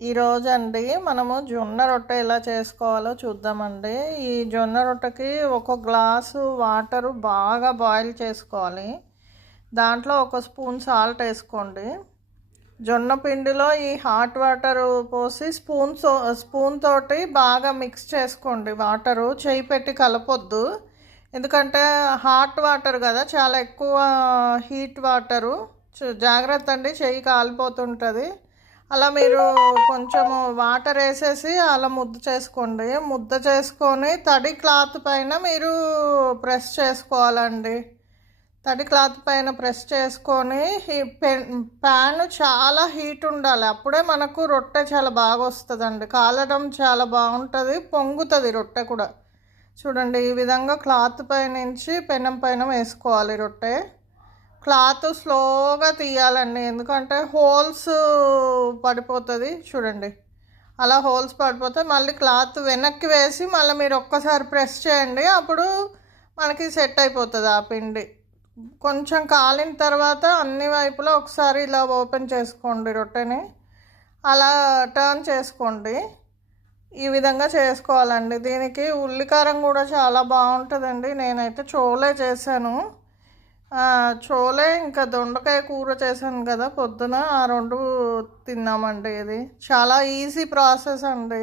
ఈరోజండి మనము జొన్న రొట్టె ఎలా చేసుకోవాలో చూద్దామండి. ఈ జొన్న రొట్టెకి ఒక గ్లాసు వాటరు బాగా బాయిల్ చేసుకోవాలి. దాంట్లో ఒక స్పూన్ సాల్ట్ వేసుకోండి. జొన్న పిండిలో ఈ హాట్ వాటరు పోసి స్పూన్ తోటి బాగా మిక్స్ చేసుకోండి. వాటరు చేయి పెట్టి కలపొద్దు, ఎందుకంటే హాట్ వాటర్ కదా, చాలా ఎక్కువ హీట్ వాటరు. జాగ్రత్త అండి, చెయ్యి కాలిపోతుంటుంది. అలా మీరు కొంచెము వాటర్ వేసేసి అలా ముద్ద చేసుకోండి. ముద్ద చేసుకొని తడి క్లాత్ పైన మీరు ప్రెస్ చేసుకోవాలండి. తడి క్లాత్ పైన ప్రెస్ చేసుకొని ప్యాన్ చాలా హీట్ ఉండాలి, అప్పుడే మనకు రొట్టె చాలా బాగా వస్తుందండి. కాలడం చాలా బాగుంటుంది, పొంగుతుంది రొట్టె కూడా. చూడండి, ఈ విధంగా క్లాత్ పైనుంచి పెనం పైన వేసుకోవాలి రొట్టె. క్లాత్ స్లోగా తీయాలండి, ఎందుకంటే హోల్స్ పడిపోతుంది. చూడండి, అలా హోల్స్ పడిపోతే మళ్ళీ క్లాత్ వెనక్కి వేసి మళ్ళీ మీరు ఒక్కసారి ప్రెస్ చేయండి, అప్పుడు మనకి సెట్ అయిపోతుంది ఆ పిండి. కొంచెం కాలిన తర్వాత అన్ని వైపులా ఒకసారి ఇలా ఓపెన్ చేసుకోండి రొట్టెని, అలా టర్న్ చేసుకోండి. ఈ విధంగా చేసుకోవాలండి. దీనికి ఉల్లికారం కూడా చాలా బాగుంటుందండి. నేనైతే చోలే చేశాను. చోలే ఇంకా దొండకాయ కూర చేశాను కదా పొద్దున, ఆ రెండు తిన్నామండి. ఇది చాలా ఈజీ ప్రాసెస్ అండి.